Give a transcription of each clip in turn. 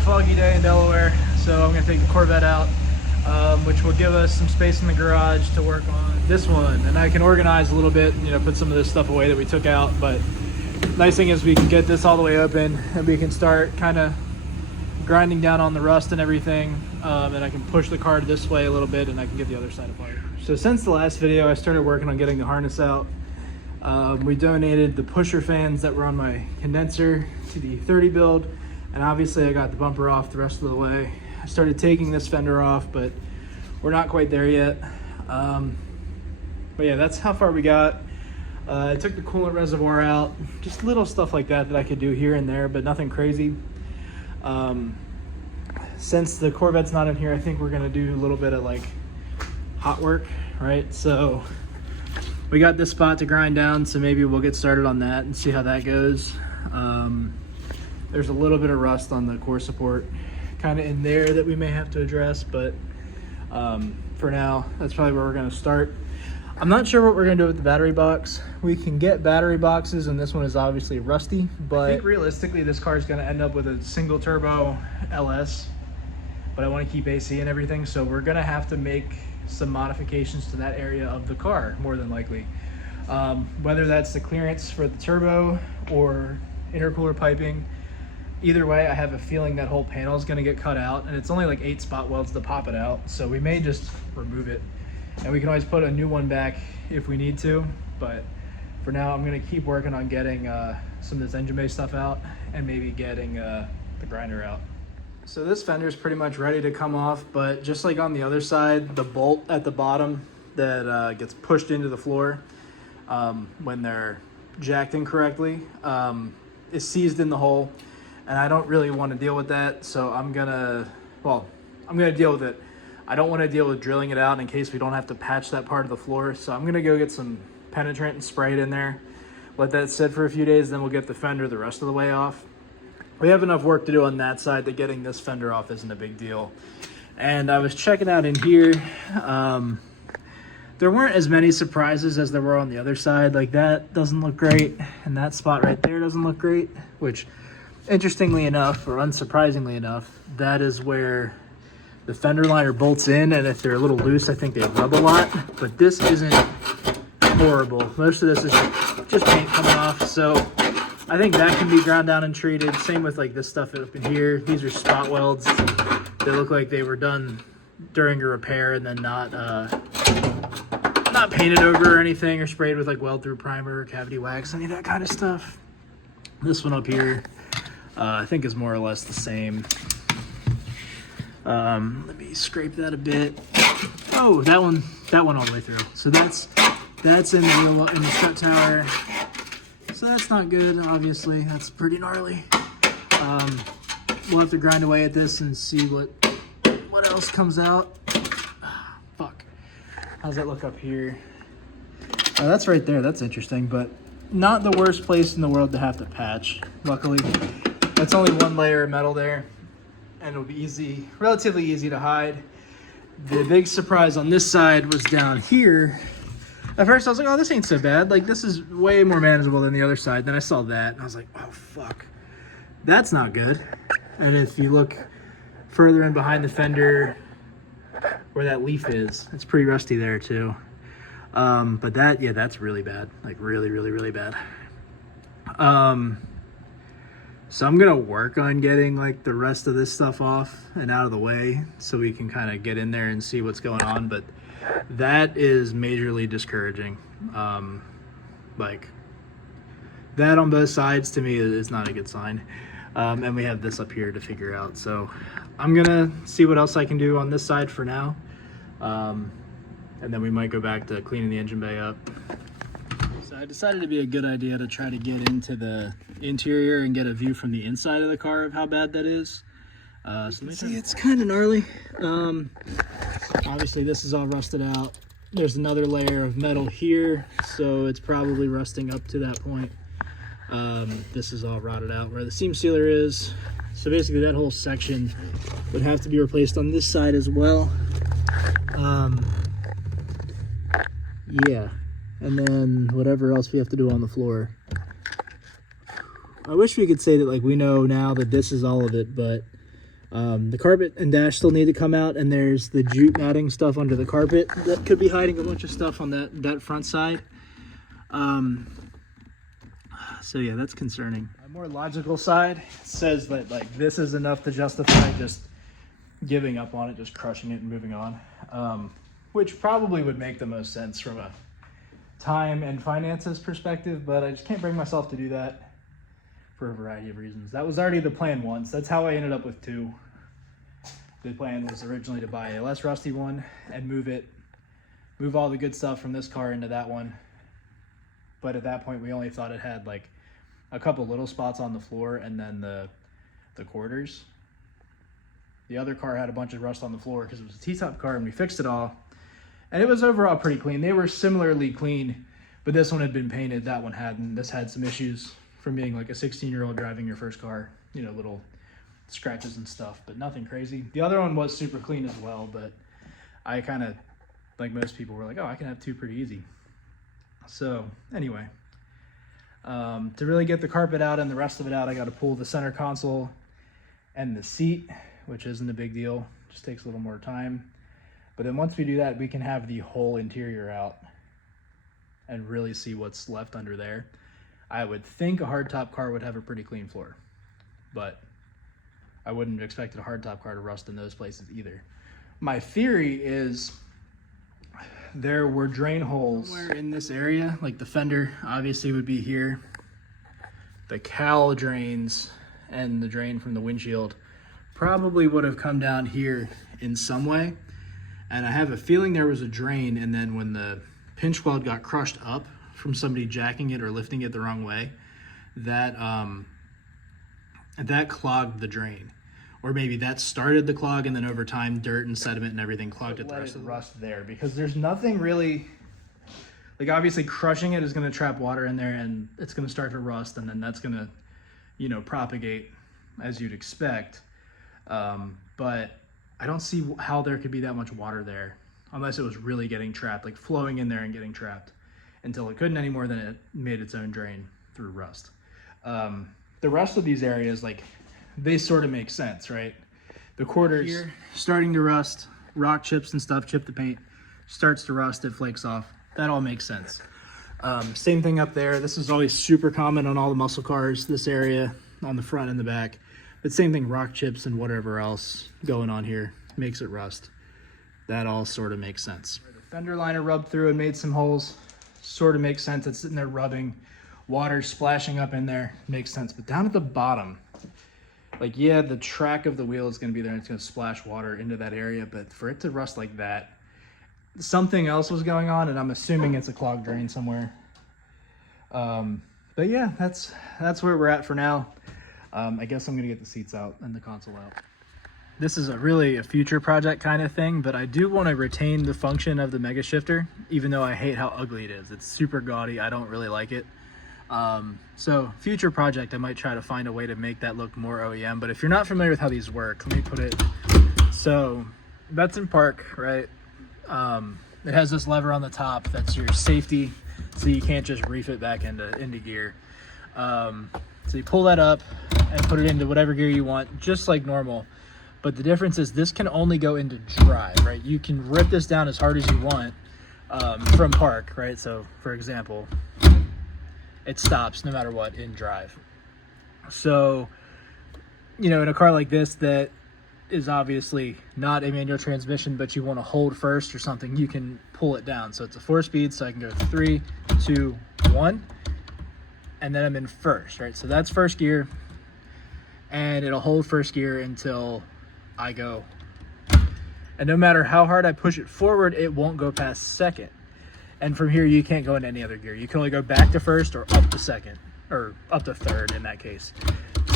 foggy day in Delaware, so I'm gonna take the Corvette out, which will give us some space in the garage to work on this one, and I can organize a little bit, you know, put some of this stuff away that we took out. But nice thing is we can get this all the way open and we can start kind of grinding down on the rust and everything, and I can push the car this way a little bit and I can get the other side apart. So since the last video, I started working on getting the harness out. We donated the pusher fans that were on my condenser to the 30 build, and obviously I got the bumper off the rest of the way. I started taking this fender off, but we're not quite there yet. But yeah, that's how far we got. I took the coolant reservoir out, just little stuff like that I could do here and there, but nothing crazy. Since the Corvette's not in here, I think we're gonna do a little bit of like hot work, right? So we got this spot to grind down, so maybe we'll get started on that and see how that goes. There's a little bit of rust on the core support kind of in there that we may have to address, but for now, that's probably where we're gonna start. I'm not sure what we're gonna do with the battery box. We can get battery boxes, and this one is obviously rusty, but I think realistically this car is gonna end up with a single turbo LS, but I wanna keep AC and everything, so we're gonna have to make some modifications to that area of the car, more than likely. Whether that's the clearance for the turbo or intercooler piping, either way, I have a feeling that whole panel is gonna get cut out, and it's only like 8 spot welds to pop it out, so we may just remove it. And we can always put a new one back if we need to, but for now I'm gonna keep working on getting some of this engine bay stuff out and maybe getting the grinder out. So this fender is pretty much ready to come off, but just like on the other side, the bolt at the bottom that gets pushed into the floor when they're jacked incorrectly is seized in the hole, and I don't really want to deal with that, so I'm gonna deal with it. I don't want to deal with drilling it out in case we don't have to patch that part of the floor, so I'm gonna go get some penetrant and spray it in there, let that sit for a few days, then we'll get the fender the rest of the way off. We have enough work to do on that side that getting this fender off isn't a big deal. And I was checking out in here, there weren't as many surprises as there were on the other side. Like that doesn't look great, and that spot right there doesn't look great, which interestingly enough, or unsurprisingly enough, that is where the fender liner bolts in, and if they're a little loose, I think they rub a lot, but this isn't horrible. Most of this is just paint coming off, so I think that can be ground down and treated. Same with like this stuff up in here. These are spot welds. They look like they were done during a repair and then not painted over or anything, or sprayed with like weld through primer or cavity wax, any of that kind of stuff. This one up here, I think is more or less the same. Let me scrape that a bit. Oh, that one all the way through. So that's in the strut tower. So that's not good, obviously. That's pretty gnarly. We'll have to grind away at this and see what else comes out. Fuck. How's that look up here? Oh, that's right there. That's interesting, but not the worst place in the world to have to patch. Luckily, that's only one layer of metal there, and it'll be relatively easy to hide. The big surprise on this side was down here. At first I was like, oh, this ain't so bad. Like, this is way more manageable than the other side. Then I saw that and I was like, oh, fuck. That's not good. And if you look further in behind the fender where that leaf is, it's pretty rusty there too. But that's really bad. Like really, really, really bad. So I'm gonna work on getting like the rest of this stuff off and out of the way so we can kind of get in there and see what's going on. But that is majorly discouraging. Like that on both sides to me is not a good sign. And we have this up here to figure out. So I'm gonna see what else I can do on this side for now. And then we might go back to cleaning the engine bay up. So I decided it'd be a good idea to try to get into the interior and get a view from the inside of the car of how bad that is. So see, it's kind of gnarly. Obviously this is all rusted out. There's another layer of metal here, so it's probably rusting up to that point. This is all rotted out where the seam sealer is. So basically that whole section would have to be replaced on this side as well. Yeah, and then whatever else we have to do on the floor. I wish we could say that like we know now that this is all of it, but The carpet and dash still need to come out, and there's the jute matting stuff under the carpet that could be hiding a bunch of stuff on that front side. So yeah, that's concerning. A more logical side says that like this is enough to justify just giving up on it, just crushing it and moving on, which probably would make the most sense from a time and finances perspective, but I just can't bring myself to do that for a variety of reasons. That was already the plan once. That's how I ended up with two. The plan was originally to buy a less rusty one and move all the good stuff from this car into that one. But at that point, we only thought it had like a couple little spots on the floor and then the quarters. The other car had a bunch of rust on the floor because it was a T-top car, and we fixed it all. And it was overall pretty clean. They were similarly clean, but this one had been painted, that one hadn't. This had some issues from being like a 16-year-old driving your first car, you know, little scratches and stuff, but nothing crazy. The other one was super clean as well, but I kind of, like most people, were like, oh, I can have two pretty easy. So anyway, to really get the carpet out and the rest of it out, I got to pull the center console and the seat, which isn't a big deal, just takes a little more time. But then once we do that, we can have the whole interior out and really see what's left under there. I would think a hardtop car would have a pretty clean floor, but I wouldn't have expected a hardtop car to rust in those places either. My theory is there were drain holes somewhere in this area, like the fender obviously would be here. The cowl drains and the drain from the windshield probably would have come down here in some way. And I have a feeling there was a drain, and then when the pinch weld got crushed up from somebody jacking it or lifting it the wrong way, that clogged the drain. Or maybe that started the clog, and then over time, dirt and sediment and everything clogged it. The rest of the rust there, because there's nothing really, like obviously crushing it is going to trap water in there, and it's going to start to rust, and then that's going to, you know, propagate as you'd expect. But I don't see how there could be that much water there unless it was really getting trapped, like flowing in there and getting trapped until it couldn't anymore. Then it made its own drain through rust. The rest of these areas, like, they sort of make sense, right? The quarters here starting to rust, rock chips and stuff chip the paint, starts to rust, it flakes off. That all makes sense. Same thing up there. This is always super common on all the muscle cars, this area on the front and the back. But same thing, rock chips and whatever else going on here makes it rust. That all sort of makes sense. The fender liner rubbed through and made some holes. Sort of makes sense. It's sitting there rubbing, water splashing up in there, makes sense. But down at the bottom, like, yeah, the track of the wheel is going to be there and it's going to splash water into that area, but for it to rust like that, something else was going on, and I'm assuming it's a clogged drain somewhere. But yeah, that's where we're at for now. I guess I'm going to get the seats out and the console out. This is really a future project kind of thing, but I do want to retain the function of the Mega Shifter, even though I hate how ugly it is. It's super gaudy. I don't really like it. So future project, I might try to find a way to make that look more OEM, but if you're not familiar with how these work, let me put it. So that's in park, right? It has this lever on the top that's your safety, so you can't just reef it back into gear. So you pull that up and put it into whatever gear you want, just like normal. But the difference is this can only go into drive, right? You can rip this down as hard as you want from park, right? So for example, it stops no matter what in drive. So, you know, in a car like this that is obviously not a manual transmission, but you want to hold first or something, you can pull it down. So it's a 4-speed, so I can go 3, 2, 1, and then I'm in first, right? So that's first gear, and it'll hold first gear until I go. And no matter how hard I push it forward, it won't go past second. And from here, you can't go into any other gear. You can only go back to first or up to second, or up to third in that case.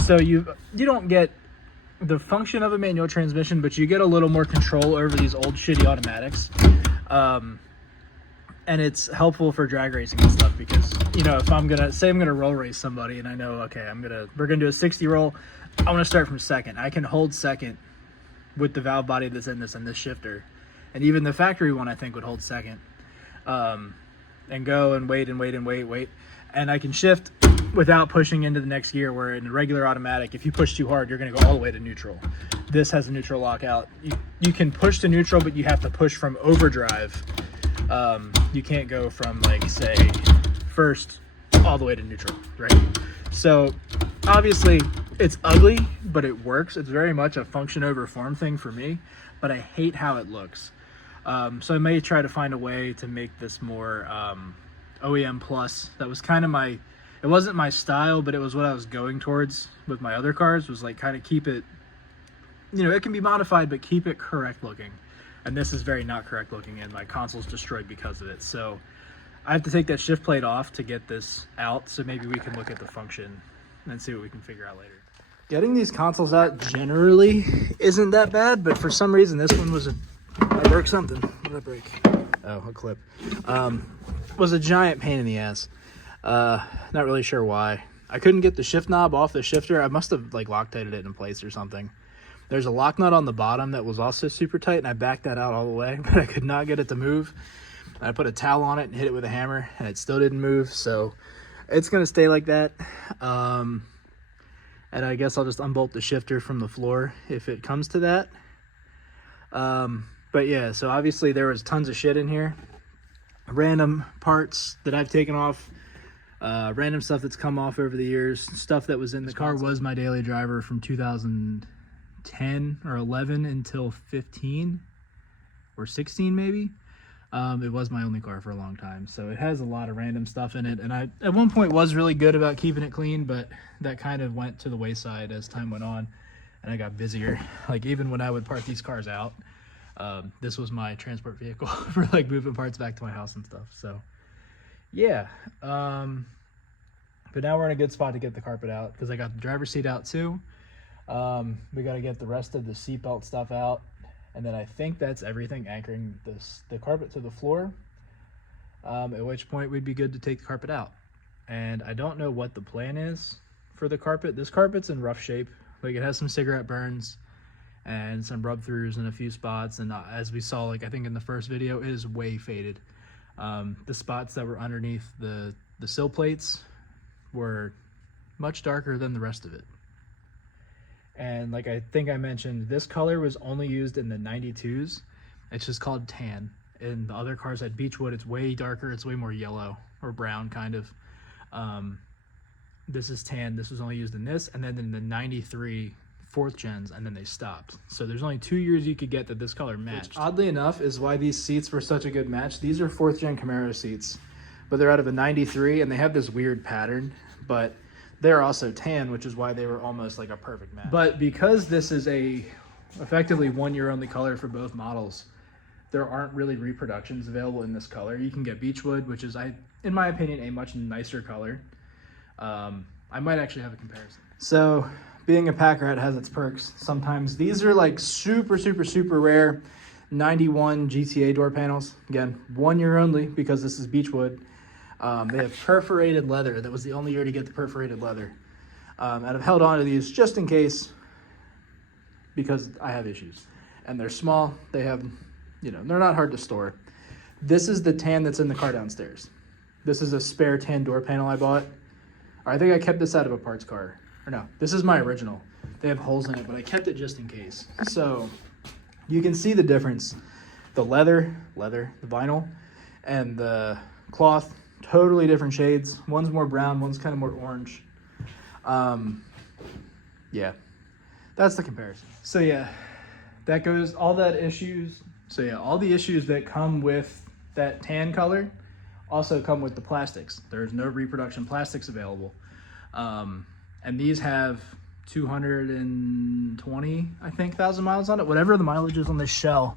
So you don't get the function of a manual transmission, but you get a little more control over these old shitty automatics. And it's helpful for drag racing and stuff because, you know, if I'm gonna roll race somebody and I know, okay, we're gonna do a 60 roll, I want to start from second. I can hold second with the valve body that's in this and this shifter, and even the factory one I think would hold second. And go and wait, and I can shift without pushing into the next gear, where in a regular automatic, if you push too hard, you're going to go all the way to neutral. this has a neutral lockout. You can push to neutral, but you have to push from overdrive. You can't go from, like, say, first all the way to neutral, right? So obviously it's ugly, but it works. It's very much a function over form thing for me, but I hate how it looks. So I may try to find a way to make this more OEM plus. That was kind of it wasn't my style, but it was what I was going towards with my other cars, was like kind of keep it, you know, it can be modified, but keep it correct looking. And this is very not correct looking, and my console's destroyed because of it. So I have to take that shift plate off to get this out, so maybe we can look at the function and see what we can figure out later. Getting these consoles out generally isn't that bad, but for some reason this one was I broke something. What did I break? Oh, a clip. Was a giant pain in the ass. Not really sure why. I couldn't get the shift knob off the shifter. I must have like Loctited it in place or something. There's a lock nut on the bottom that was also super tight, and I backed that out all the way, but I could not get it to move. I put a towel on it and hit it with a hammer, and it still didn't move, so it's going to stay like that. And I guess I'll just unbolt the shifter from the floor if it comes to that. But yeah, so obviously there was tons of shit in here. Random parts that I've taken off, random stuff that's come off over the years, stuff that was in the car. Was my daily driver from 2010 or 11 until 15 or 16 maybe. It was my only car for a long time, so it has a lot of random stuff in it, and I at one point was really good about keeping it clean, but that kind of went to the wayside as time went on and I got busier. Like, even when I would park these cars out, this was my transport vehicle for like moving parts back to my house and stuff. So yeah, but now we're in a good spot to get the carpet out, because I got the driver's seat out too. We got to get the rest of the seatbelt stuff out. And then I think that's everything anchoring the carpet to the floor, at which point we'd be good to take the carpet out. And I don't know what the plan is for the carpet. This carpet's in rough shape. Like, it has some cigarette burns and some rub throughs in a few spots. And as we saw, like I think in the first video, it is way faded. The spots that were underneath the sill plates were much darker than the rest of it. And like I think I mentioned, this color was only used in the 92s. It's just called tan. And the other cars had Beechwood. It's way darker. It's way more yellow or brown kind of. This is tan. This was only used in this. And then in the 93 4th gens, and then they stopped. So there's only 2 years you could get that this color matched. Which, oddly enough, is why these seats were such a good match. These are 4th gen Camaro seats, but they're out of a 93, and they have this weird pattern, but they're also tan, which is why they were almost like a perfect match. But because this is effectively 1 year only color for both models, there aren't really reproductions available in this color. You can get Beechwood, which is, in my opinion, a much nicer color. I might actually have a comparison. So being a Packerhead has its perks. Sometimes these are like super, super, super rare 91 GTA door panels. Again, 1 year only, because this is Beechwood. They have perforated leather. That was the only year to get the perforated leather. And I've held on to these just in case, because I have issues. And they're small. They have, they're not hard to store. This is the tan that's in the car downstairs. This is a spare tan door panel I bought. I think I kept this out of a parts car. Or no, this is my original. They have holes in it, but I kept it just in case. So you can see the difference. The leather, the vinyl, and the cloth, totally different shades. One's more brown, one's kind of more orange. Yeah, that's the comparison. So yeah, that goes, all the issues that come with that tan color also come with the plastics. There's no reproduction plastics available. And these have 220, I think, thousand miles on it. Whatever the mileage is on this shell,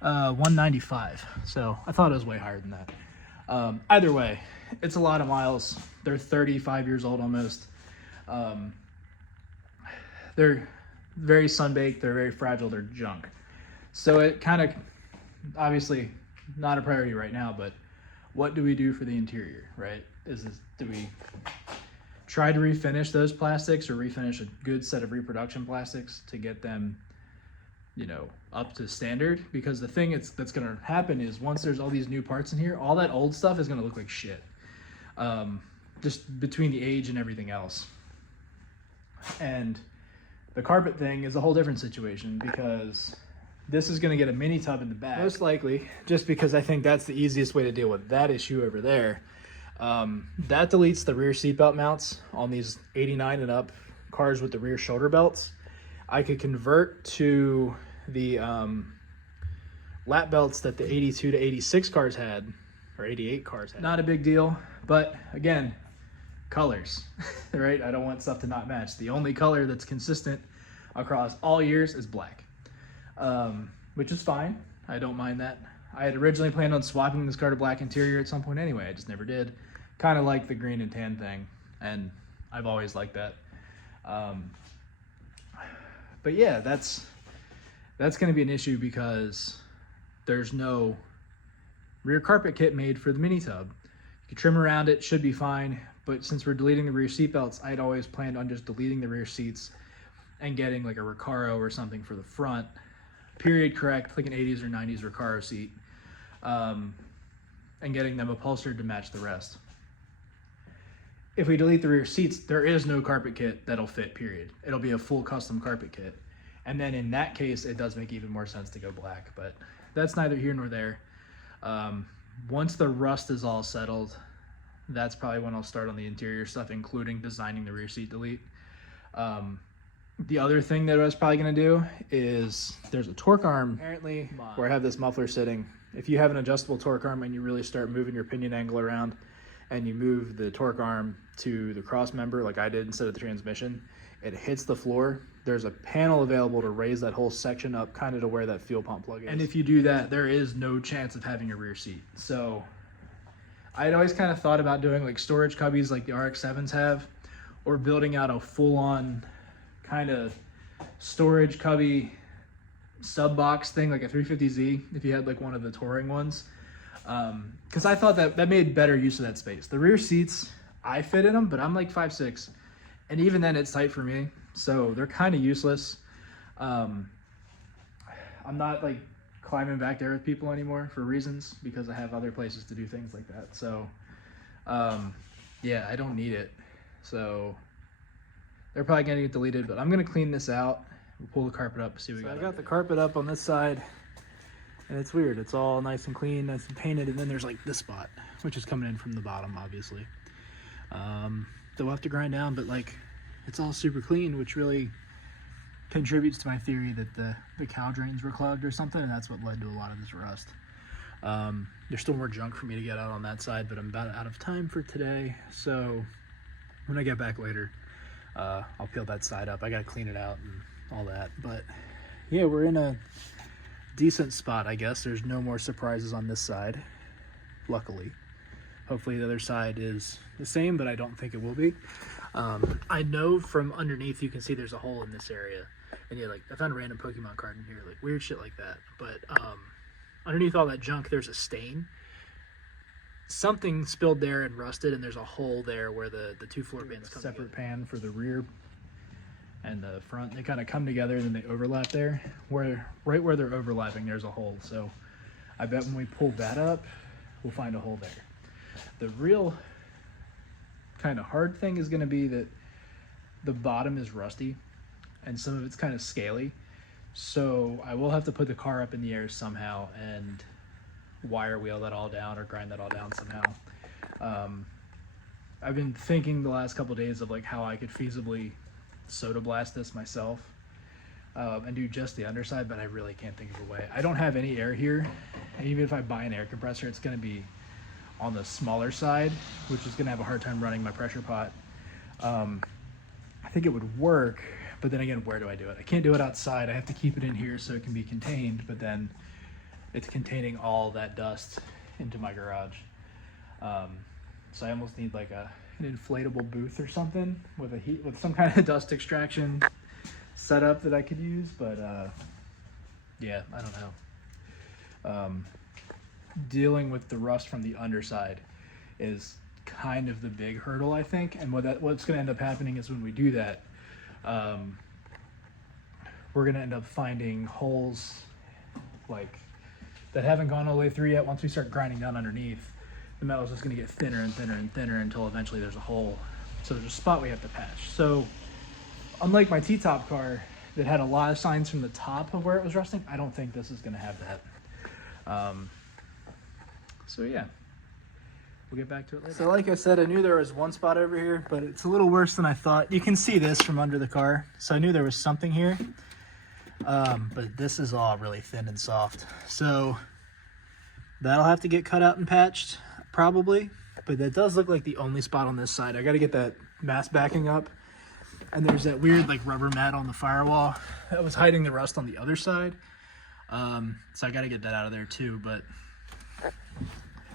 195. So I thought it was way higher than that. Either way, it's a lot of miles. They're 35 years old almost. They're very sun-baked. They're very fragile. They're junk. So it kind of, obviously, not a priority right now, but what do we do for the interior, right? Do we try to refinish those plastics, or refinish a good set of reproduction plastics to get them, up to standard? Because the thing that's going to happen is, once there's all these new parts in here, all that old stuff is going to look like shit. Just between the age and everything else. And The carpet thing is a whole different situation because this is going to get a mini tub in the back. Most likely, just because I think that's the easiest way to deal with that issue over there. That deletes the rear seatbelt mounts on these 89 and up cars with the rear shoulder belts. I could convert to the lap belts that the 82 to 86 cars had, or 88 cars had. Not a big deal, but again, colors, right? I don't want stuff to not match. The only color that's consistent across all years is black, which is fine. I don't mind that. I had originally planned on swapping this car to black interior at some point anyway. I just never did. Kind of like the green and tan thing, and I've always liked that. But yeah, that's going to be an issue because there's no rear carpet kit made for the mini tub. You can trim around it, should be fine. But since we're deleting the rear seat belts, I'd always planned on just deleting the rear seats and getting like a Recaro or something for the front, period correct, like an 80s or 90s Recaro seat, and getting them upholstered to match the rest. If we delete the rear seats, there is no carpet kit that'll fit, period. It'll be a full custom carpet kit. And then in that case, it does make even more sense to go black, but that's neither here nor there. Once the rust is all settled, that's probably when I'll start on the interior stuff, including designing the rear seat delete. The other thing that I was probably going to do is there's a torque arm apparently where I have this muffler sitting. If you have an adjustable torque arm and you really start moving your pinion angle around and you move the torque arm to the cross member like I did instead of the transmission, it hits the floor. There's a panel available to raise that whole section up kind of to where that fuel pump plug is. And if you do that, there is no chance of having a rear seat. So I had always kind of thought about doing like storage cubbies like the RX-7s have, or building out a full-on kind of storage cubby sub box thing like a 350Z if you had like one of the touring ones, because I thought that made better use of that space. The rear seats, I fit in them, but I'm like 5'6", and even then it's tight for me, so they're kind of useless. I'm not like climbing back there with people anymore for reasons, because I have other places to do things like that. So yeah, I don't need it, so they're probably gonna get deleted, but I'm gonna clean this out. We'll pull the carpet up, see what we got. I got the carpet up on this side, and it's weird. It's all nice and clean, nice and painted, and then there's like this spot, which is coming in from the bottom, obviously. That we'll have to grind down, but like it's all super clean, which really contributes to my theory that the cow drains were clogged or something, and that's what led to a lot of this rust. There's still more junk for me to get out on that side, but I'm about out of time for today, so when I get back later, I'll peel that side up. I gotta clean it out and all that, but yeah, we're in a decent spot, I guess. There's no more surprises on this side, luckily. Hopefully the other side is the same, but I don't think it will be. I know from underneath you can see there's a hole in this area, and yeah, like I found a random Pokemon card in here, like weird shit like that, but underneath all that junk there's a stain. Something spilled there and rusted, and there's a hole there where the two floor pans come together. Separate pan for the rear and the front. They kind of come together and then they overlap there. Right where they're overlapping, there's a hole. So I bet when we pull that up, we'll find a hole there. The real kind of hard thing is going to be that the bottom is rusty and some of it's kind of scaly. So I will have to put the car up in the air somehow and wire wheel that all down or grind that all down somehow. I've been thinking the last couple of days of like how I could feasibly soda blast this myself and do just the underside, but I really can't think of a way. I don't have any air here, and even if I buy an air compressor, it's going to be on the smaller side, which is going to have a hard time running my pressure pot. I think it would work, but then again, where do I do it? I can't do it outside. I have to keep it in here so it can be contained, but then it's containing all that dust into my garage. So I almost need like an inflatable booth or something with some kind of dust extraction setup that I could use, but yeah, I don't know. Dealing with the rust from the underside is kind of the big hurdle, I think, and what's going to end up happening is when we do that, we're going to end up finding holes like that haven't gone all the way through yet. Once we start grinding down underneath, the metal is just going to get thinner and thinner and thinner until eventually there's a hole. So there's a spot we have to patch. So unlike my T-top car that had a lot of signs from the top of where it was rusting, I don't think this is gonna have that. So yeah, we'll get back to it later. So like I said, I knew there was one spot over here, but it's a little worse than I thought. You can see this from under the car, so I knew there was something here. But this is all really thin and soft. So that'll have to get cut out and patched, probably. But that does look like the only spot on this side. I gotta get that mass backing up. And there's that weird like rubber mat on the firewall that was hiding the rust on the other side. So I gotta get that out of there too, but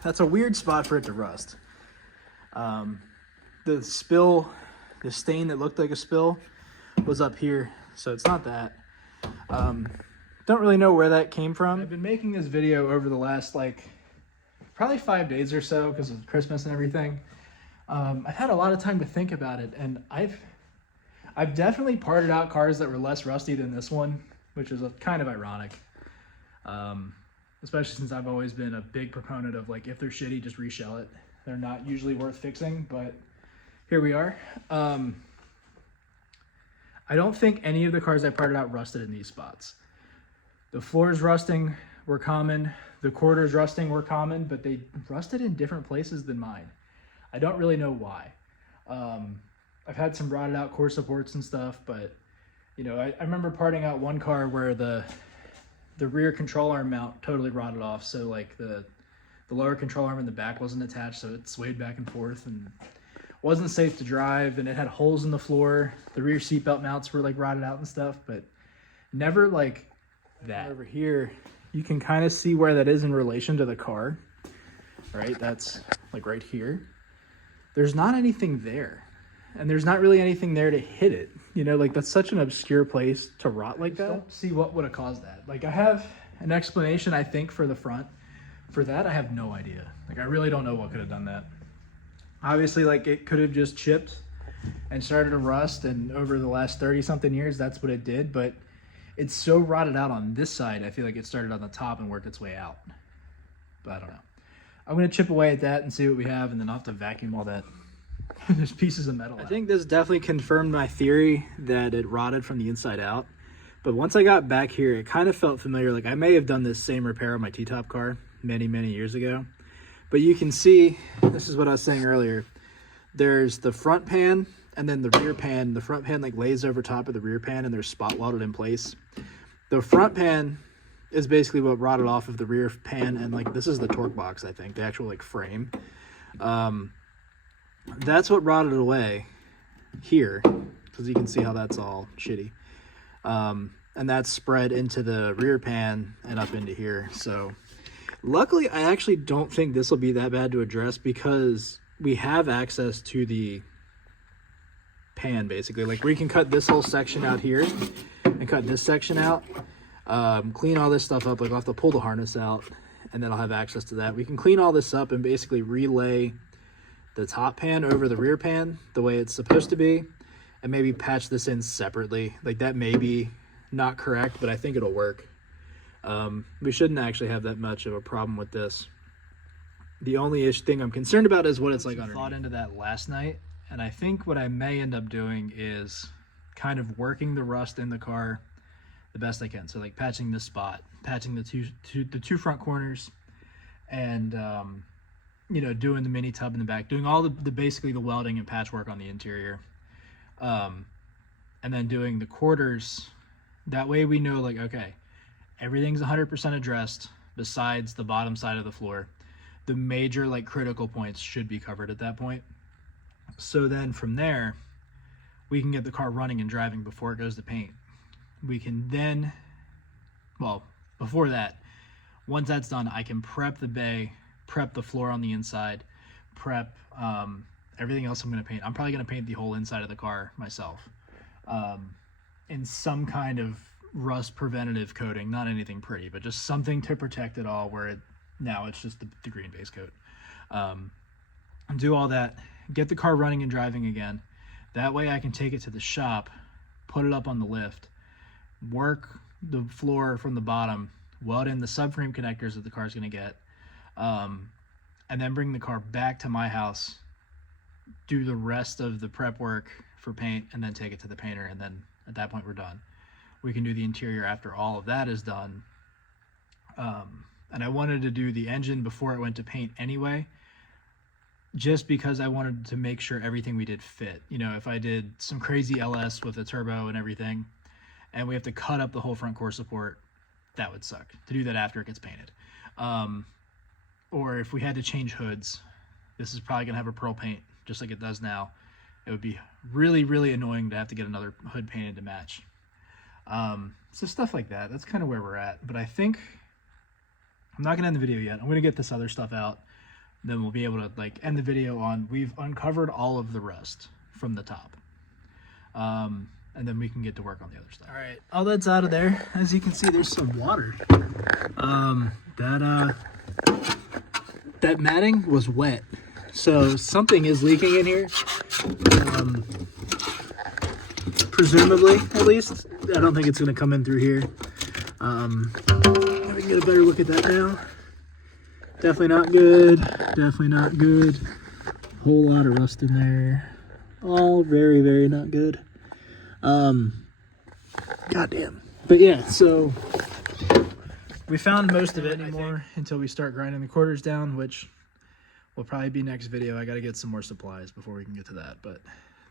that's a weird spot for it to rust. The spill, the stain that looked like a spill was up here, so it's not that. Don't really know where that came from. I've been making this video over the last like probably 5 days or so because of Christmas and everything. I've had a lot of time to think about it, and I've definitely parted out cars that were less rusty than this one, which is kind of ironic. Especially since I've always been a big proponent of like, if they're shitty, just reshell it. They're not usually worth fixing, but here we are. I don't think any of the cars I parted out rusted in these spots. The floors rusting were common. The quarters rusting were common, but they rusted in different places than mine. I don't really know why. I've had some rotted out core supports and stuff, but you know, I remember parting out one car where the rear control arm mount totally rotted off. So like the lower control arm in the back wasn't attached, so it swayed back and forth and wasn't safe to drive, and it had holes in the floor. The rear seatbelt mounts were like rotted out and stuff, but never like that. Over here, you can kind of see where that is in relation to the car, right? That's like right here. There's not anything there, and there's not really anything there to hit it. You know, like that's such an obscure place to rot like that. Don't see what would have caused that. Like I have an explanation, I think, for the front. For that, I have no idea. Like I really don't know what could have done that. Obviously, like it could have just chipped and started to rust, and over the last 30 something years, that's what it did. But it's so rotted out on this side, I feel like it started on the top and worked its way out. But I don't know. I'm gonna chip away at that and see what we have, and then I'll have to vacuum all that. There's pieces of metal. I think this definitely confirmed my theory that it rotted from the inside out. But once I got back here, it kind of felt familiar. Like I may have done this same repair on my T-top car many years ago. But you can see, this is what I was saying earlier. There's the front pan and then the rear pan. The front pan like lays over top of the rear pan and they're spot welded in place. The front pan is basically what rotted off of the rear pan, and like this is the torque box, I think, the actual like frame. That's what rotted away here, because you can see how that's all shitty. And that's spread into the rear pan and up into here. So luckily, I actually don't think this will be that bad to address because we have access to the pan, basically. Like we can cut this whole section out here and cut this section out, clean all this stuff up. Like I'll have to pull the harness out, and then I'll have access to that. We can clean all this up and basically relay the top pan over the rear pan the way it's supposed to be, and maybe patch this in separately. Like that may be not correct, but I think it'll work. We shouldn't actually have that much of a problem with this. The only thing I'm concerned about is what it's like underneath. I thought into that last night, and I think what I may end up doing is kind of working the rust in the car the best I can. So like patching this spot, patching the two front corners, and you know, doing the mini tub in the back, doing all the basically the welding and patchwork on the interior, and then doing the quarters. That way we know, like, okay, everything's 100% addressed besides the bottom side of the floor. The major like critical points should be covered at that point. So then from there, we can get the car running and driving before it goes to paint. We can then, well, before that, once that's done, I can prep the bay, prep the floor on the inside, prep everything else I'm going to paint. I'm probably going to paint the whole inside of the car myself in some kind of rust preventative coating. Not anything pretty, but just something to protect it all, where now it's just the green base coat. Do all that, get the car running and driving again. That way I can take it to the shop, put it up on the lift, work the floor from the bottom, weld in the subframe connectors that the car's going to get, and then bring the car back to my house, do the rest of the prep work for paint and then take it to the painter, and then at that point we're done. We can do the interior after all of that is done. And I wanted to do the engine before it went to paint anyway, just because I wanted to make sure everything we did fit. You know, if I did some crazy LS with a turbo and everything, and we have to cut up the whole front core support, that would suck to do that after it gets painted. Or if we had to change hoods, this is probably gonna have a pearl paint just like it does now. It would be really, really annoying to have to get another hood painted to match. So stuff like that, that's kind of where we're at. But I think I'm not gonna end the video yet. I'm gonna get this other stuff out. Then we'll be able to like end the video on, we've uncovered all of the rust from the top. And then we can get to work on the other stuff. All right, all that's out of there. As you can see, there's some water. That matting was wet. So something is leaking in here. Presumably, at least. I don't think it's gonna come in through here. We can get a better look at that now. Definitely not good. Definitely not good. Whole lot of rust in there. All very, very not good. Goddamn. But yeah, so we found most of it anymore until we start grinding the quarters down, which will probably be next video. I got to get some more supplies before we can get to that. But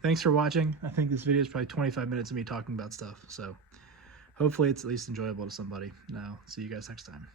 thanks for watching. I think this video is probably 25 minutes of me talking about stuff. So hopefully it's at least enjoyable to somebody. Now, see you guys next time.